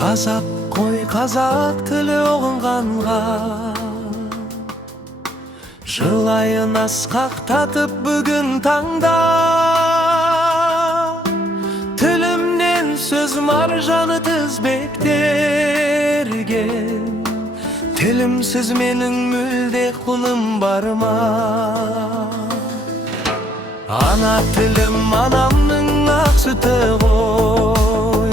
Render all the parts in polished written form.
Қазақ қой, қазақ тілі оғынғанға жылайын асқақтатып бүгін таңда. Тілімнен сөз маржаны тізбектерген, тілімсіз менің мүлде құным бар ма? Ана тілім анамның ақ сүті ғой,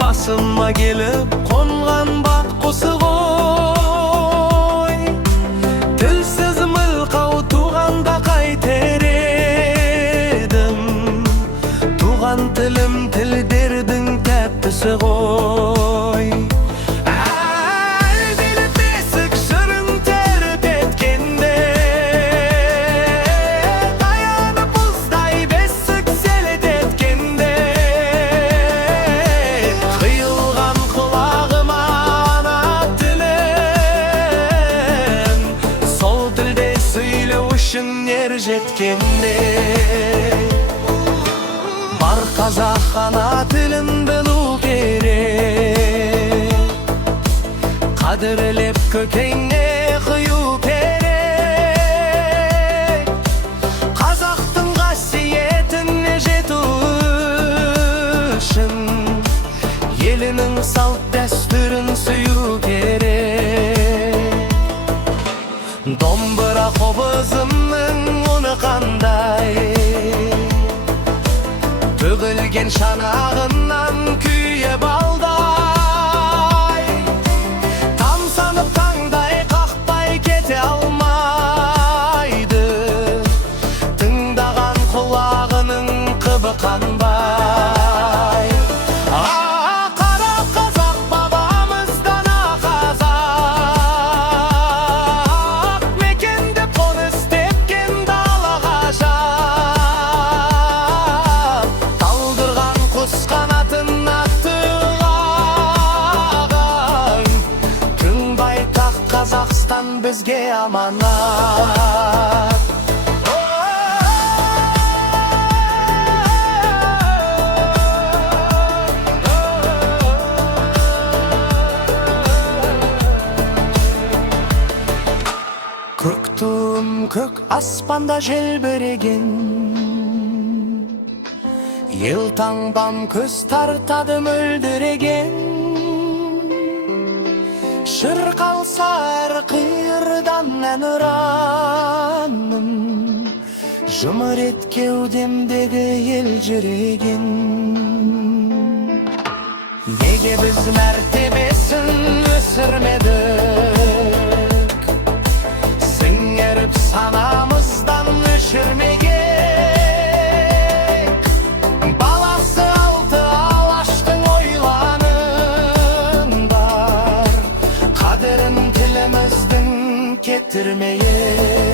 басыма келіп қонған бақ құсы ғой. Тілсіз мылқау туғанда қайтер едім, туған тілім тілдердің тәттісі ғой. Ер жеткенде бар қазақ ана тілін білу керек, қадірлеп көкейне құю керек. Қазақтың қасиетіне жету үшін елінің салт дәстүрін сүю керек. Домбыра қобызымның үні қандай, төгілген шанағынан күйе балдай. Тамсанып таңдай қақпай кете алмайды, тыңдаған құлағының қыбы қанбай. Қазақстан бізге аманат. Көк туым көк аспанда желбіреген, ел таңбам көз тартады мөлдіреген. Шырқалса әр қиырдан әнұраным, жұмыр ет кеудемдегі ел жүреген. Неге біз мәртебесін өсірмедік, сіңіріп санамыздан өшірмегек. Баласы алты алаштың ойланың бар, қадірін тіліміздің кетірмейік.